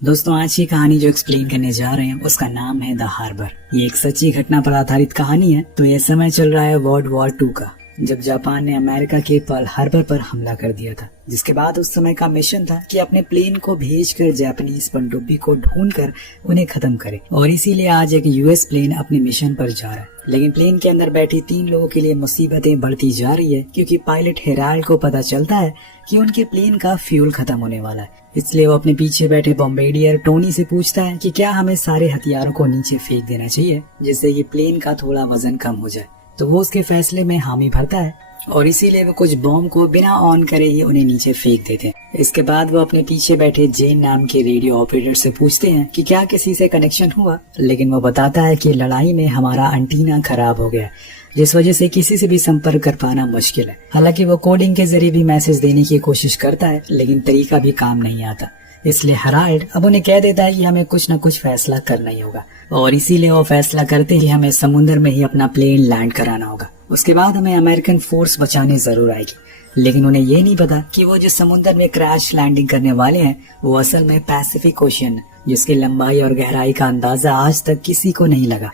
दोस्तों, आज की कहानी जो एक्सप्लेन करने जा रहे हैं उसका नाम है द हार्बर। ये एक सच्ची घटना पर आधारित कहानी है। तो ये समय चल रहा है वर्ल्ड वॉर 2 का, जब जापान ने अमेरिका के पर्ल हार्बर पर हमला कर दिया था। जिसके बाद उस समय का मिशन था कि अपने प्लेन को भेजकर जापानीज पनडुब्बी को ढूंढकर उन्हें खत्म करे। और इसीलिए आज एक यूएस प्लेन अपने मिशन पर जा रहा है। लेकिन प्लेन के अंदर बैठी 3 लोगों के लिए मुसीबतें बढ़ती जा रही है, क्योंकि पायलट हेराल्ड को पता चलता है कि उनके प्लेन का फ्यूल खत्म होने वाला है। इसलिए वो अपने पीछे बैठे बॉम्बेडियर टोनी से पूछता है कि क्या हमें सारे हथियारों को नीचे फेंक देना चाहिए, जिससे कि प्लेन का थोड़ा वजन कम हो जाए। तो वो उसके फैसले में हामी भरता है और इसीलिए वो कुछ बॉम्ब को बिना ऑन करे ही उन्हें नीचे फेंक देते हैं। इसके बाद वो अपने पीछे बैठे जेन नाम के रेडियो ऑपरेटर से पूछते हैं कि क्या किसी से कनेक्शन हुआ, लेकिन वो बताता है कि लड़ाई में हमारा एंटीना खराब हो गया, जिस वजह से किसी से भी संपर्क कर पाना मुश्किल है। हालांकि वो कोडिंग के जरिए भी मैसेज देने की कोशिश करता है, लेकिन तरीका भी काम नहीं आता। इसलिए हेराल्ड अब उन्हें कह देता है कि हमें कुछ न कुछ फैसला करना ही होगा, और इसीलिए वो फैसला करते ही हमें समुद्र में ही अपना प्लेन लैंड कराना होगा। उसके बाद हमें अमेरिकन फोर्स बचाने जरूर आएगी। लेकिन उन्हें ये नहीं पता कि वो जो समुद्र में क्रैश लैंडिंग करने वाले हैं वो असल में पैसिफिक ओशियन है, जिसकी लंबाई और गहराई का अंदाजा आज तक किसी को नहीं लगा।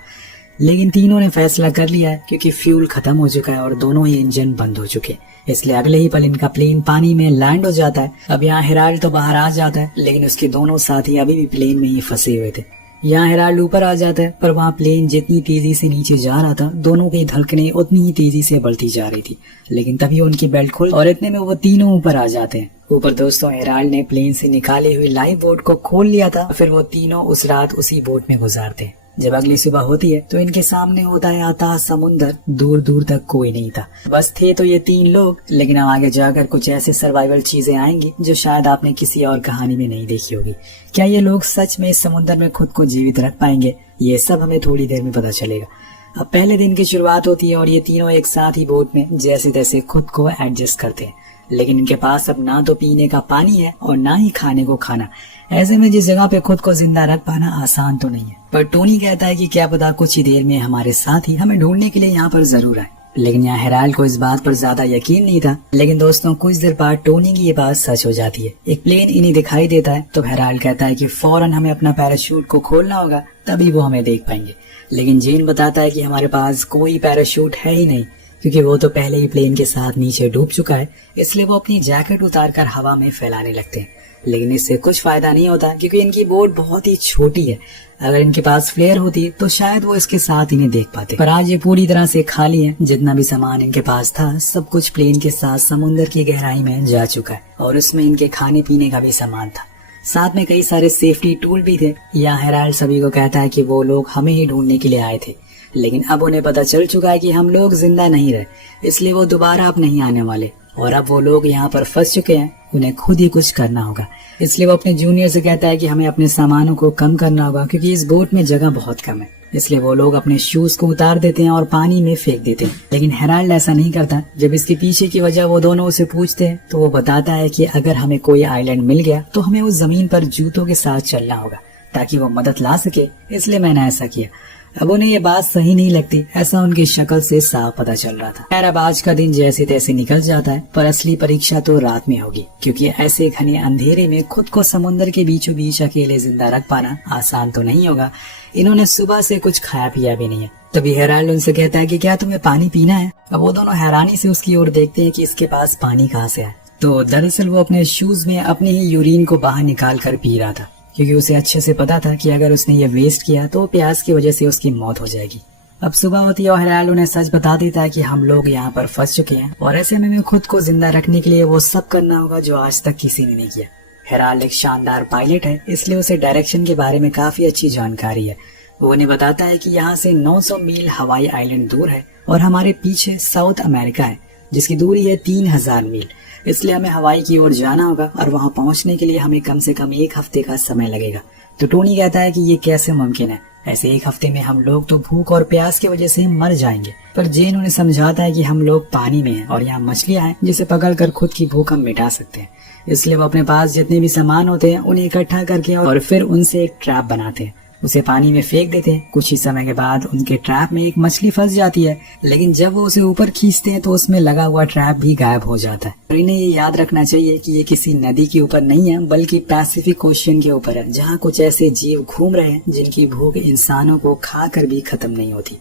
लेकिन तीनों ने फैसला कर लिया है, क्योंकि फ्यूल खत्म हो चुका है और दोनों ही इंजन बंद हो चुके हैं। इसलिए अगले ही पल इनका प्लेन पानी में लैंड हो जाता है। अब यहाँ हेराल्ड तो बाहर आ जाता है, लेकिन उसके दोनों साथी अभी भी प्लेन में ही फंसे हुए थे। यहाँ हेराल्ड ऊपर आ जाता है, पर वहाँ प्लेन जितनी तेजी से नीचे जा रहा था, दोनों की धड़कनें उतनी ही तेजी से बढ़ती जा रही थी। लेकिन तभी उनकी बेल्ट खुल और इतने में वो तीनों ऊपर आ जाते हैं। ऊपर दोस्तों, हेराल्ड ने प्लेन से निकाले हुए लाइफ बोट को खोल लिया था। फिर वो तीनों उस रात उसी बोट में गुजारते हैं। जब अगली सुबह होती है तो इनके सामने होता है आता समुंदर। दूर दूर तक कोई नहीं था, बस थे तो ये 3 लोग। लेकिन आगे जाकर कुछ ऐसे सर्वाइवल चीजें आएंगी जो शायद आपने किसी और कहानी में नहीं देखी होगी। क्या ये लोग सच में इस समुंदर में खुद को जीवित रख पाएंगे, ये सब हमें थोड़ी देर में पता चलेगा। अब पहले दिन की शुरुआत होती है और ये तीनों एक साथ ही बोट में जैसे तैसे खुद को एडजस्ट करते हैं। लेकिन इनके पास अब ना तो पीने का पानी है और ना ही खाने को खाना। ऐसे में जिस जगह पे खुद को जिंदा रख पाना आसान तो नहीं है। पर टोनी कहता है कि क्या पता कुछ ही देर में हमारे साथ ही हमें ढूंढने के लिए यहाँ पर जरूर आए। लेकिन यहाँ हेराल्ड को इस बात पर ज्यादा यकीन नहीं था। लेकिन दोस्तों, कुछ देर बाद टोनी की ये बात सच हो जाती है। एक प्लेन इन्हें दिखाई देता है तो हेराल्ड कहता है कि फौरन हमें अपना पैराशूट को खोलना होगा, तभी वो हमें देख पाएंगे। लेकिन जेन बताता है कि हमारे पास कोई पैराशूट है ही नहीं, क्योंकि वो तो पहले ही प्लेन के साथ नीचे डूब चुका है। इसलिए वो अपनी जैकेट उतारकर हवा में फैलाने लगते हैं। लेकिन इससे कुछ फायदा नहीं होता, क्योंकि इनकी बोट बहुत ही छोटी है। अगर इनके पास फ्लेयर होती तो शायद वो इसके साथ इन्हें देख पाते। पर आज ये पूरी तरह से खाली है। जितना भी सामान इनके पास था सब कुछ प्लेन के साथ समुद्र की गहराई में जा चुका है, और उसमें इनके खाने पीने का भी सामान था। साथ में कई सारे सेफ्टी टूल भी थे। यहाँ हेराल्ड सभी को कहता है कि वो लोग हमें ही ढूंढने के लिए आए थे, लेकिन अब उन्हें पता चल चुका है कि हम लोग जिंदा नहीं रहे, इसलिए वो दोबारा अब नहीं आने वाले। और अब वो लोग यहाँ पर फंस चुके हैं, उन्हें खुद ही कुछ करना होगा। इसलिए वो अपने जूनियर से कहता है कि हमें अपने सामानों को कम करना होगा, क्योंकि इस बोट में जगह बहुत कम है। इसलिए वो लोग अपने शूज को उतार देते हैं और पानी में फेंक देते हैं। लेकिन हेराल्ड ऐसा नहीं करता। जब इसके पीछे की वजह वो दोनों उसे पूछते हैं तो वो बताता है कि अगर हमें कोई आइलैंड मिल गया तो हमें उस जमीन पर जूतों के साथ चलना होगा, ताकि वो मदद ला सके। इसलिए मैंने ऐसा किया। अब उन्हें ये बात सही नहीं लगती, ऐसा उनकी शक्ल से साफ पता चल रहा था। खैर, अब आज का दिन जैसे तैसे निकल जाता है, पर असली परीक्षा तो रात में होगी, क्योंकि ऐसे घने अंधेरे में खुद को समुद्र के बीचों बीच अकेले जिंदा रख पाना आसान तो नहीं होगा। इन्होंने सुबह से कुछ खाया पिया भी नहीं है। तभी हेराल्ड उनसे कहता है कि क्या तुम्हें पानी पीना है। अब वो दोनों हैरानी से उसकी ओर देखते हैं कि इसके पास पानी कहाँ से है। तो दरअसल वो अपने शूज में अपने ही यूरिन को बाहर निकाल कर पी रहा था, क्योंकि उसे अच्छे से पता था कि अगर उसने ये वेस्ट किया तो प्यास की वजह से उसकी मौत हो जाएगी। अब सुबह होती है और हेराल्ड उन्हें सच बता देता है कि हम लोग यहाँ पर फंस चुके हैं, और ऐसे में खुद को जिंदा रखने के लिए वो सब करना होगा जो आज तक किसी ने नहीं किया। हेराल्ड एक शानदार पायलट है, इसलिए उसे डायरेक्शन के बारे में काफी अच्छी जानकारी है। वो उन्हें बताता है कि यहाँ से 900 मील हवाई आइलैंड दूर है और हमारे पीछे साउथ अमेरिका है, जिसकी दूरी है 3000 मील। इसलिए हमें हवाई की ओर जाना होगा और वहां पहुंचने के लिए हमें कम से कम 1 हफ्ते का समय लगेगा। तो टोनी कहता है कि ये कैसे मुमकिन है, ऐसे 1 हफ्ते में हम लोग तो भूख और प्यास की वजह से मर जाएंगे। पर जेन उन्हें समझाता है कि हम लोग पानी में हैं और यहाँ मछलियां हैं जिसे पकड़कर खुद की भूख हम मिटा सकते हैं। इसलिए वो अपने पास जितने भी सामान होते हैं उन्हें इकट्ठा करके और फिर उनसे एक ट्रैप बनाते हैं। उसे पानी में फेंक देते हैं। कुछ ही समय के बाद उनके ट्रैप में एक मछली फंस जाती है, लेकिन जब वो उसे ऊपर खींचते हैं तो उसमें लगा हुआ ट्रैप भी गायब हो जाता है। और इन्हें ये याद रखना चाहिए कि ये किसी नदी के ऊपर नहीं है, बल्कि पैसिफिक ओशियन के ऊपर है, जहाँ कुछ ऐसे जीव घूम रहे हैं जिनकी भूख इंसानों को खाकर भी खत्म नहीं होती।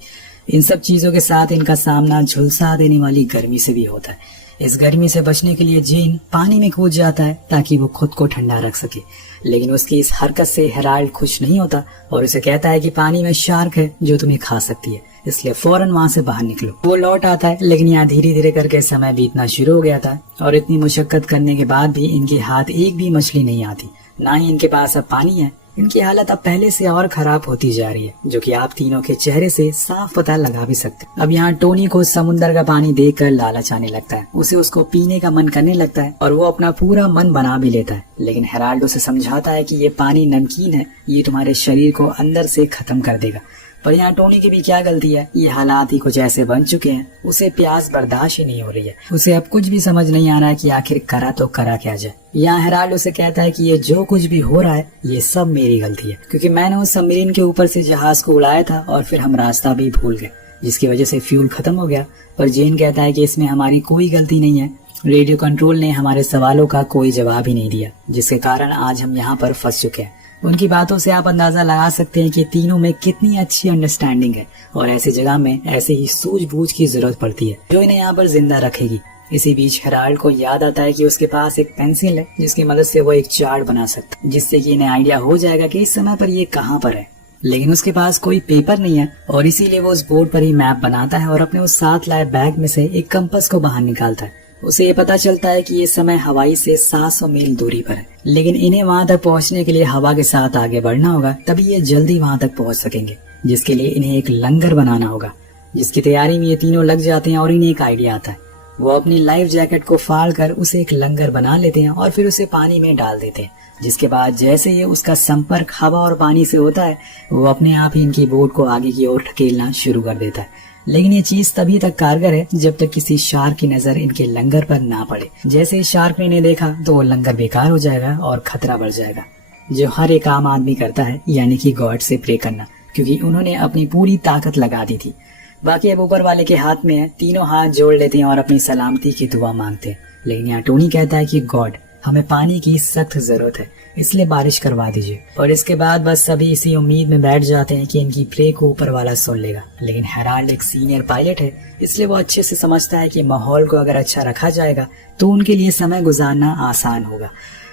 इन सब चीजों के साथ इनका सामना झुलसा देने वाली गर्मी से भी होता है। इस गर्मी से बचने के लिए जेन पानी में कूद जाता है ताकि वो खुद को ठंडा रख सके, लेकिन उसकी इस हरकत से हेराल्ड खुश नहीं होता और उसे कहता है कि पानी में शार्क है जो तुम्हें खा सकती है, इसलिए फौरन वहाँ से बाहर निकलो। वो लौट आता है, लेकिन यहाँ धीरे धीरे करके समय बीतना शुरू हो गया था और इतनी मुशक्कत करने के बाद भी इनके हाथ एक भी मछली नहीं आती, ना ही इनके पास अब पानी है। इनकी हालत अब पहले से और खराब होती जा रही है, जो कि आप तीनों के चेहरे से साफ पता लगा भी सकते हैं। अब यहाँ टोनी को समुद्र का पानी देखकर लालच आने लगता है, उसे उसको पीने का मन करने लगता है और वो अपना पूरा मन बना भी लेता है, लेकिन हेराल्ड उसे समझाता है कि ये पानी नमकीन है, ये तुम्हारे शरीर को अंदर से खत्म कर देगा। पर यहाँ टोनी की भी क्या गलती है, ये हालात ही कुछ ऐसे बन चुके हैं, उसे प्यास बर्दाश्त ही नहीं हो रही है। उसे अब कुछ भी समझ नहीं आ रहा है कि आखिर करा तो करा क्या जाए। यहाँ हेराल्ड उसे कहता है कि ये जो कुछ भी हो रहा है ये सब मेरी गलती है, क्योंकि मैंने उस सबमरीन के ऊपर से जहाज को उड़ाया था और फिर हम रास्ता भी भूल गए, जिसकी वजह से फ्यूल खत्म हो गया। पर जेन कहता है कि इसमें हमारी कोई गलती नहीं है, रेडियो कंट्रोल ने हमारे सवालों का कोई जवाब ही नहीं दिया, जिसके कारण आज हम यहाँ पर फंस चुके हैं। उनकी बातों से आप अंदाजा लगा सकते हैं कि तीनों में कितनी अच्छी अंडरस्टैंडिंग है और ऐसी जगह में ऐसे ही सूझबूझ की जरूरत पड़ती है जो इन्हें यहाँ पर जिंदा रखेगी। इसी बीच हेराल्ड को याद आता है कि उसके पास एक पेंसिल है जिसकी मदद से वो एक चार्ट बना सकता है, जिससे कि इन्हें आइडिया हो जाएगा कि इस समय पर ये कहाँ पर है। लेकिन उसके पास कोई पेपर नहीं है और इसीलिए वो उस बोर्ड पर ही मैप बनाता है और अपने उस साथ लाए बैग में से एक कंपास को बाहर निकालता है। उसे ये पता चलता है कि ये समय हवाई से 700 मील दूरी पर है, लेकिन इन्हें वहां तक पहुंचने के लिए हवा के साथ आगे बढ़ना होगा, तभी ये जल्दी वहां तक पहुंच सकेंगे, जिसके लिए इन्हें एक लंगर बनाना होगा। जिसकी तैयारी में ये तीनों लग जाते हैं और इन्हें एक आइडिया आता है। वो अपनी लाइफ जैकेट को फाड़ कर उसे एक लंगर बना लेते हैं और फिर उसे पानी में डाल देते हैं, जिसके बाद जैसे ही उसका संपर्क हवा और पानी से होता है, वो अपने आप ही इनकी बोट को आगे की ओर ढकेलना शुरू कर देता है। लेकिन ये चीज तभी तक कारगर है जब तक किसी शार्क की नजर इनके लंगर पर ना पड़े। जैसे ही शार्क ने इन्हें देखा तो वो लंगर बेकार हो जाएगा और खतरा बढ़ जाएगा, जो हर एक आम आदमी करता है, यानी कि गॉड से प्रे करना, क्योंकि उन्होंने अपनी पूरी ताकत लगा दी थी। बाकी अब ऊपर वाले के हाथ में है, तीनों हाथ जोड़ लेते हैं और अपनी सलामती की दुआ मांगते हैं। लेकिन यहाँ टोनी कहता है कि गॉड, हमें पानी की सख्त जरूरत है, इसलिए बारिश करवा दीजिए। और इसके बाद बस सभी इसी उम्मीद में बैठ जाते हैं कि इनकी प्रे को ऊपर वाला सुन लेगा। लेकिन हेराल्ड एक सीनियर पायलट है, इसलिए वो अच्छे से समझता है कि माहौल को अगर अच्छा रखा जाएगा तो उनके लिए समय गुजारना आसान होगा,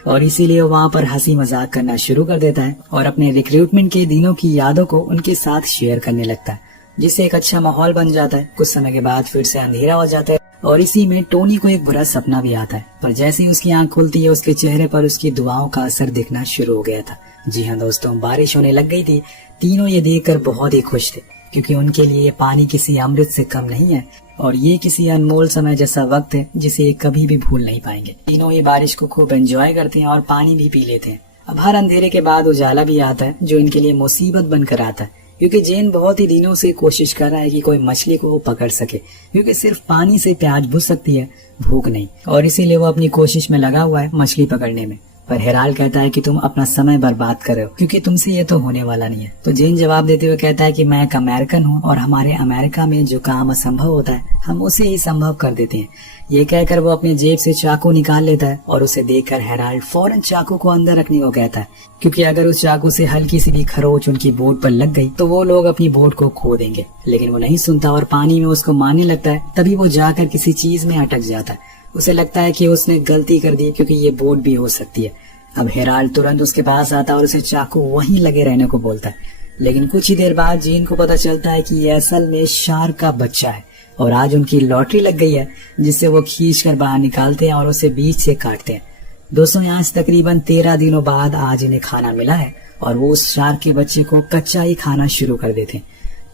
और इसीलिए वो वहाँ पर हंसी मजाक करना शुरू कर देता है और अपने रिक्रूटमेंट के दिनों की यादों को उनके साथ शेयर करने लगता है, जिससे एक अच्छा माहौल बन जाता है। कुछ समय के बाद फिर से अंधेरा हो जाता है और इसी में टोनी को एक बुरा सपना भी आता है, पर जैसे ही उसकी आंख खुलती है उसके चेहरे पर उसकी दुआओं का असर दिखना शुरू हो गया था। जी हाँ दोस्तों, बारिश होने लग गई थी। तीनों ये देखकर बहुत ही खुश थे, क्योंकि उनके लिए ये पानी किसी अमृत से कम नहीं है और ये किसी अनमोल समय जैसा वक्त है जिसे ये कभी भी भूल नहीं पाएंगे। तीनों ये बारिश को खूब एंजॉय करते हैं और पानी भी पी लेते हैं। अब हर अंधेरे के बाद उजाला भी आता है, जो इनके लिए मुसीबत बनकर आता है, क्योंकि जेन बहुत ही दिनों से कोशिश कर रहा है कि कोई मछली को वो पकड़ सके, क्योंकि सिर्फ पानी से प्यास बुझ सकती है, भूख नहीं, और इसीलिए वो अपनी कोशिश में लगा हुआ है मछली पकड़ने में। पर हेराल्ड कहता है कि तुम अपना समय बर्बाद कर रहे हो, क्योंकि तुमसे ये तो होने वाला नहीं है। तो जेन जवाब देते हुए कहता है कि मैं एक अमेरिकन हूँ और हमारे अमेरिका में जो काम असंभव होता है हम उसे ही संभव कर देते हैं। ये कहकर वो अपनी जेब से चाकू निकाल लेता है और उसे देखकर हेराल्ड फौरन चाकू को अंदर रखने को कहता है, क्योंकि अगर उस चाकू से हल्की सी भी खरोच उनकी बोट पर लग गई तो वो लोग अपनी बोट को खो देंगे। लेकिन वो नहीं सुनता और पानी में उसको मारने लगता है। तभी वो जाकर किसी चीज में अटक जाता है। उसे लगता है कि उसने गलती कर दी, क्योंकि ये बोट भी हो सकती है। अब हेराल्ड तुरंत उसके पास आता है और उसे चाकू वहीं लगे रहने को बोलता है। लेकिन कुछ ही देर बाद जेन को पता चलता है कि ये असल में शार्क का बच्चा है और आज उनकी लॉटरी लग गई है, जिससे वो खींच कर बाहर निकालते हैं और उसे बीच से काटते हैं। दोस्तों, यहाँ से तकरीबन 13 दिनों बाद आज इन्हें खाना मिला है और वो उस शार्क के बच्चे को कच्चा ही खाना शुरू कर देते हैं,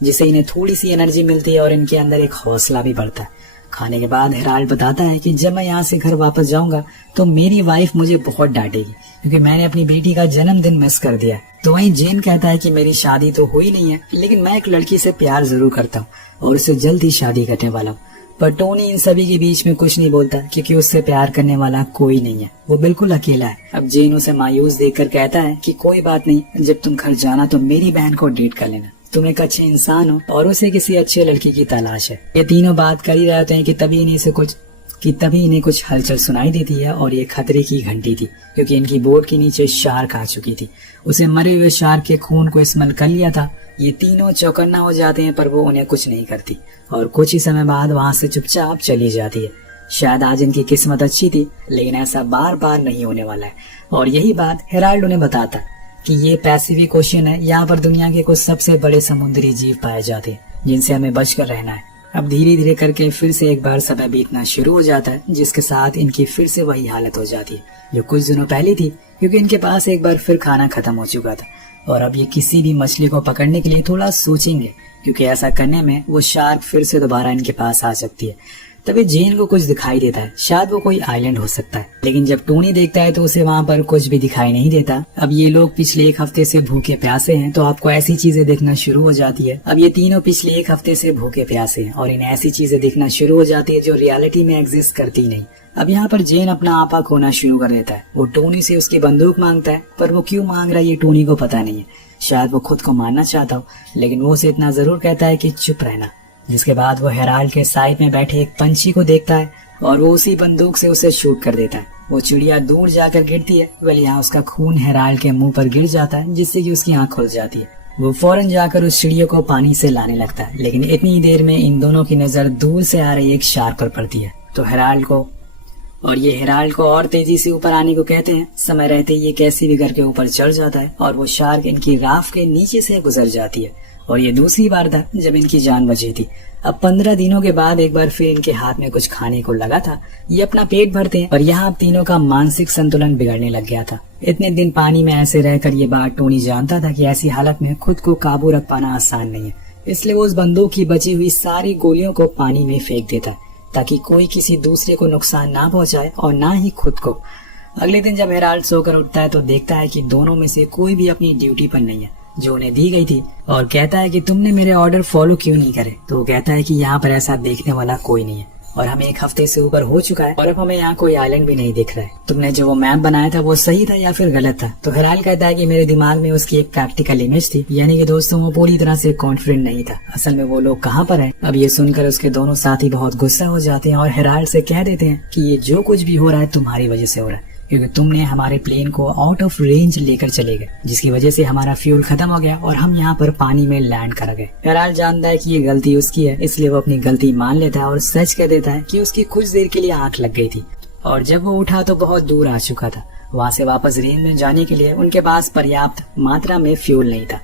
जिससे इन्हें थोड़ी सी एनर्जी मिलती है और इनके अंदर एक हौसला भी बढ़ता है। खाने के बाद हेराल्ड बताता है कि जब मैं यहाँ से घर वापस जाऊंगा तो मेरी वाइफ मुझे बहुत डांटेगी, क्योंकि मैंने अपनी बेटी का जन्मदिन मिस कर दिया। तो वहीं जेन कहता है कि मेरी शादी तो हुई नहीं है, लेकिन मैं एक लड़की से प्यार जरूर करता हूँ और उससे जल्द ही शादी करने वाला हूँ। पर टोनी इन सभी के बीच में कुछ नहीं बोलता क्योंकि उससे प्यार करने वाला कोई नहीं है, वो बिल्कुल अकेला है। अब जेन उसे मायूस देखकर कहता है कि कोई बात नहीं, जब तुम घर जाना तो मेरी बहन को डेट कर लेना, तुम एक अच्छे इंसान हो और उसे किसी अच्छे लड़की की तलाश है। ये तीनों बात कर ही रहते हैं कि तभी इन्हें कुछ हलचल सुनाई देती है और ये खतरे की घंटी थी क्योंकि इनकी बोट के नीचे शार्क आ चुकी थी। उसे मरे हुए शार्क के खून को स्मेल कर लिया था। ये तीनों चौकन्ना हो जाते हैं पर वो उन्हें कुछ नहीं करती और कुछ ही समय बाद वहाँ से चुपचाप चली जाती है। शायद आज इनकी किस्मत अच्छी थी, लेकिन ऐसा बार बार नहीं होने वाला है। और यही बात हेराल्ड उन्हें बताता कि ये पैसिफिक ओशियन है, यहाँ पर दुनिया के कुछ सबसे बड़े समुद्री जीव पाए जाते हैं जिनसे हमें बचकर रहना है। अब धीरे धीरे करके फिर से एक बार समय बीतना शुरू हो जाता है, जिसके साथ इनकी फिर से वही हालत हो जाती है जो कुछ दिनों पहले थी, क्योंकि इनके पास एक बार फिर खाना खत्म हो चुका था और अब ये किसी भी मछली को पकड़ने के लिए थोड़ा सोचेंगे क्योंकि ऐसा करने में वो शार्क फिर से दोबारा इनके पास आ सकती है। तभी जेन को कुछ दिखाई देता है, शायद वो कोई आइलैंड हो सकता है, लेकिन जब टोनी देखता है तो उसे वहाँ पर कुछ भी दिखाई नहीं देता। अब ये लोग पिछले एक हफ्ते से भूखे प्यासे हैं, तो आपको ऐसी चीजें देखना शुरू हो जाती है। अब ये तीनों पिछले एक हफ्ते से भूखे प्यासे हैं और इन्हें ऐसी चीजें देखना शुरू हो जाती है जो रियलिटी में एग्जिस्ट करती नहीं। अब यहाँ पर जेन अपना आपा खोना शुरू कर देता है। वो टोनी से उसकी बंदूक मांगता है, पर वो क्यों मांग रहा है ये टोनी को पता नहीं है। शायद वो खुद को मारना चाहता हो, लेकिन वो उसे इतना जरूर कहता है कि चुप रहना। जिसके बाद वो हेराल्ड के साइड में बैठे एक पंछी को देखता है और वो उसी बंदूक से उसे शूट कर देता है। वो चिड़िया दूर जाकर गिरती है, वेल यहाँ उसका खून हेराल्ड के मुंह पर गिर जाता है, जिससे कि उसकी आंख खुल जाती है। वो फौरन जाकर उस चिड़िया को पानी से लाने लगता है, लेकिन इतनी देर में इन दोनों की नजर दूर से आ रही एक शार्क पर पड़ती है। तो हेराल्ड को और तेजी से ऊपर आने को कहते हैं। समय रहते ये कैसी भी करके ऊपर चढ़ जाता है और वो शार्क इनकी राफ्ट के नीचे से गुजर जाती है। और ये दूसरी बार था जब इनकी जान बची थी। अब 15 दिनों के बाद एक बार फिर इनके हाथ में कुछ खाने को लगा था। ये अपना पेट भरते हैं, पर यहाँ अब तीनों का मानसिक संतुलन बिगड़ने लग गया था। इतने दिन पानी में ऐसे रहकर ये बात टोनी जानता था कि ऐसी हालत में खुद को काबू रख पाना आसान नहीं है, इसलिए वो उस बंदूक की बची हुई सारी गोलियों को पानी में फेंक देता है ताकि कोई किसी दूसरे को नुकसान ना पहुंचाए और ना ही खुद को। अगले दिन जब हेराल्ड सोकर उठता है तो देखता है कि दोनों में से कोई भी अपनी ड्यूटी पर नहीं है जो उन्हें दी गई थी, और कहता है कि तुमने मेरे ऑर्डर फॉलो क्यों नहीं करे। तो वो कहता है कि यहाँ पर ऐसा देखने वाला कोई नहीं है और हमें एक हफ्ते से ऊपर हो चुका है और अब हमें यहाँ कोई आइलैंड भी नहीं दिख रहा है। तुमने जो वो मैप बनाया था वो सही था या फिर गलत था। तो हेराल्ड कहता है कि मेरे दिमाग में उसकी एक प्रैक्टिकल इमेज थी, यानी कि दोस्तों वो पूरी तरह से कॉन्फिडेंट नहीं था असल में वो लोग कहाँ पर है। अब ये सुनकर उसके दोनों साथी बहुत गुस्सा हो जाते हैं और हेराल्ड से कह देते हैं कि ये जो कुछ भी हो रहा है तुम्हारी वजह से हो रहा है, क्योंकि तुमने हमारे प्लेन को आउट ऑफ रेंज लेकर चले गए, जिसकी वजह से हमारा फ्यूल खत्म हो गया और हम यहाँ पर पानी में लैंड कर गए। हेराल्ड जानता है कि ये गलती उसकी है, इसलिए वो अपनी गलती मान लेता है और सच कह देता है कि उसकी कुछ देर के लिए आंख लग गई थी और जब वो उठा तो बहुत दूर आ चुका था। वहाँ से वापस रेंज में जाने के लिए उनके पास पर्याप्त मात्रा में फ्यूल नहीं था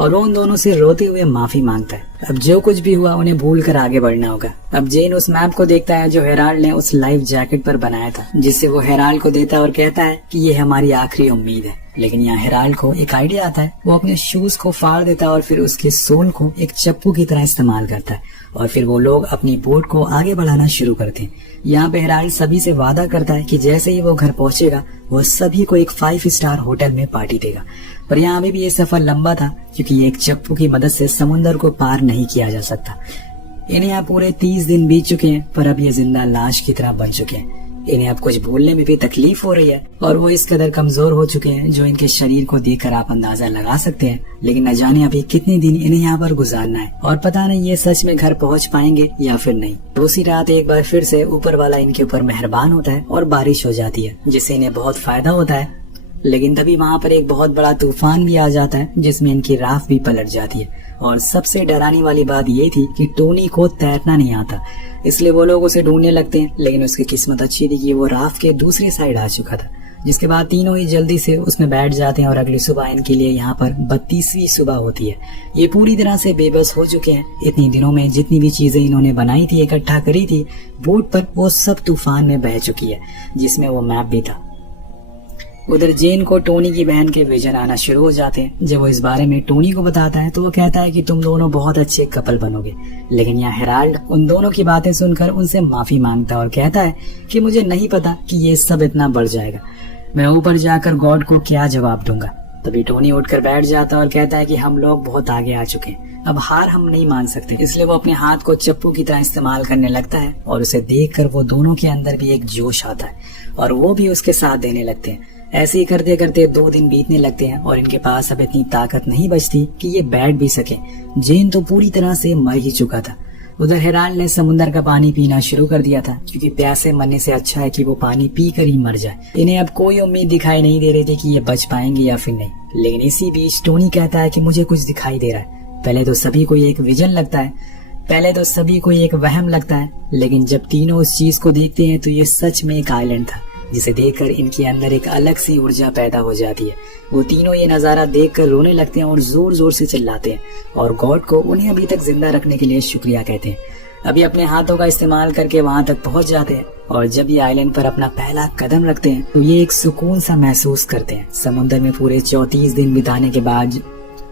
और वो उन दोनों से रोते हुए माफी मांगता है। अब जो कुछ भी हुआ उन्हें भूल कर आगे बढ़ना होगा। अब जेन उस मैप को देखता है जो हेराल्ड ने उस लाइफ जैकेट पर बनाया था, जिससे वो हेराल्ड को देता है और कहता है कि ये हमारी आखिरी उम्मीद है। लेकिन यहाँ हेराल्ड को एक आइडिया आता है। वो अपने शूज को फाड़ देता है और फिर उसके सोल को एक चप्पू की तरह इस्तेमाल करता है और फिर वो लोग अपनी बोट को आगे बढ़ाना शुरू करते हैं। यहाँ पे हेराल्ड सभी से वादा करता है कि जैसे ही वो घर पहुंचेगा वो सभी को एक 5 स्टार होटल में पार्टी देगा। पर यहाँ अभी भी ये सफर लंबा था क्योंकि ये एक चप्पू की मदद से समुद्र को पार नहीं किया जा सकता। इन्हें यहाँ पूरे 30 दिन बीत चुके हैं, पर अब ये जिंदा लाश की तरह बन चुके हैं। इन्हें अब कुछ बोलने में भी तकलीफ हो रही है और वो इस कदर कमजोर हो चुके हैं जो इनके शरीर को देखकर आप अंदाजा लगा सकते हैं। लेकिन न जाने अभी कितने दिन इन्हें यहाँ पर गुजारना है और पता नहीं ये सच में घर पहुँच पाएंगे या फिर नहीं। दूसरी रात एक बार फिर से ऊपर वाला इनके ऊपर मेहरबान होता है और बारिश हो जाती है, जिससे इन्हें बहुत फायदा होता है। लेकिन तभी वहाँ पर एक बहुत बड़ा तूफान भी आ जाता है जिसमें इनकी राफ्ट भी पलट जाती है। और सबसे डराने वाली बात ये थी कि टोनी को तैरना नहीं आता, इसलिए वो लोग उसे ढूंढने लगते हैं। लेकिन उसकी किस्मत अच्छी थी कि वो राफ्ट के दूसरी साइड आ चुका था, जिसके बाद तीनों ही जल्दी से उसमें बैठ जाते हैं और अगली सुबह इनके लिए यहाँ पर 32वीं सुबह होती है। ये पूरी तरह से बेबस हो चुके हैं। इतनी दिनों में जितनी भी चीजें इन्होंने बनाई थी, इकट्ठा करी थी बोट पर, वो सब तूफान में बह चुकी है, जिसमें वो मैप भी था। उधर जेन को टोनी की बहन के विजन आना शुरू हो जाते हैं। जब वो इस बारे में टोनी को बताता है तो वो कहता है कि तुम दोनों बहुत अच्छे कपल बनोगे। लेकिन यहाँ हेराल्ड उन दोनों की बातें सुनकर उनसे माफी मांगता है और कहता है कि मुझे नहीं पता कि ये सब इतना बढ़ जाएगा। मैं ऊपर जाकर गॉड को क्या जवाब दूंगा, तभी टोनी उठकर बैठ जाता है और कहता है कि हम लोग बहुत आगे आ चुके हैं, अब हार हम नहीं मान सकते। इसलिए वो अपने हाथ को चप्पू की तरह इस्तेमाल करने लगता है और उसे देखकर वो दोनों के अंदर भी एक जोश आता है और वो भी उसके साथ देने लगते हैं। ऐसे ही करते करते 2 दिन बीतने लगते हैं और इनके पास अब इतनी ताकत नहीं बचती कि ये बैठ भी सके। जेन तो पूरी तरह से मर ही चुका था। उधर हेराल्ड ने समुद्र का पानी पीना शुरू कर दिया था, क्योंकि प्यासे मरने से अच्छा है कि वो पानी पी कर ही मर जाए। इन्हें अब कोई उम्मीद दिखाई नहीं दे रही थी कि ये बच पाएंगे या फिर नहीं। लेकिन इसी बीच टोनी कहता है कि मुझे कुछ दिखाई दे रहा है। पहले तो सभी को एक विजन लगता है, पहले तो सभी को एक वहम लगता है, लेकिन जब तीनों उस चीज को देखते हैं तो ये सच में एक आइलैंड था, जिसे देखकर इनके अंदर एक अलग सी ऊर्जा पैदा हो जाती है। वो तीनों ये नजारा देखकर रोने लगते हैं और जोर जोर से चिल्लाते हैं और गॉड को उन्हें अभी तक जिंदा रखने के लिए शुक्रिया कहते हैं। अभी अपने हाथों का इस्तेमाल करके वहां तक पहुंच जाते हैं और जब ये आइलैंड पर अपना पहला कदम रखते हैं तो ये एक सुकून सा महसूस करते हैं। समुद्र में पूरे 34 दिन बिताने के बाद,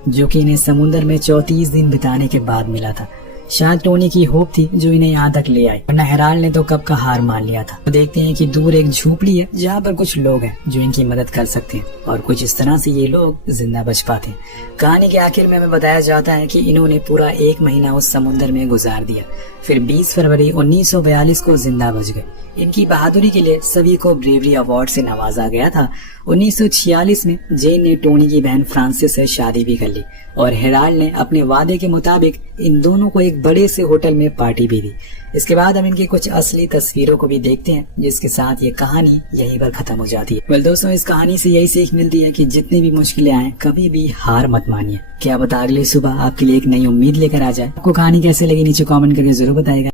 जो कि इन्हें समुद्र में 34 दिन बिताने के बाद मिला था। शायद टोनी की होप थी जो इन्हें यहाँ तक ले आई, वरना हेराल्ड ने तो कब का हार मान लिया था। तो देखते हैं कि दूर एक झोपड़ी है जहाँ पर कुछ लोग हैं जो इनकी मदद कर सकते हैं और कुछ इस तरह से ये लोग जिंदा बच पाते हैं। कहानी के आखिर में हमें बताया जाता है कि इन्होंने पूरा 1 महीना उस समुद्र में गुजार दिया, फिर 20 फरवरी 1942 को जिंदा बच गए। इनकी बहादुरी के लिए सभी को ब्रेवरी अवार्ड से नवाजा गया था। 1946 में जेन ने टोनी की बहन फ्रांसिस से शादी भी कर ली और हेराल्ड ने अपने वादे के मुताबिक इन दोनों को एक बड़े से होटल में पार्टी भी दी। इसके बाद हम इनकी कुछ असली तस्वीरों को भी देखते हैं, जिसके साथ ये कहानी यहीं पर खत्म हो जाती है। दोस्तों, इस कहानी से यही सीख मिलती है कि जितनी भी मुश्किलें आए कभी भी हार मत मानिए। क्या पता अगली सुबह आपके लिए एक नई उम्मीद लेकर आ जाए। आपको कहानी कैसे लगी नीचे कमेंट करके जरूर बताइएगा।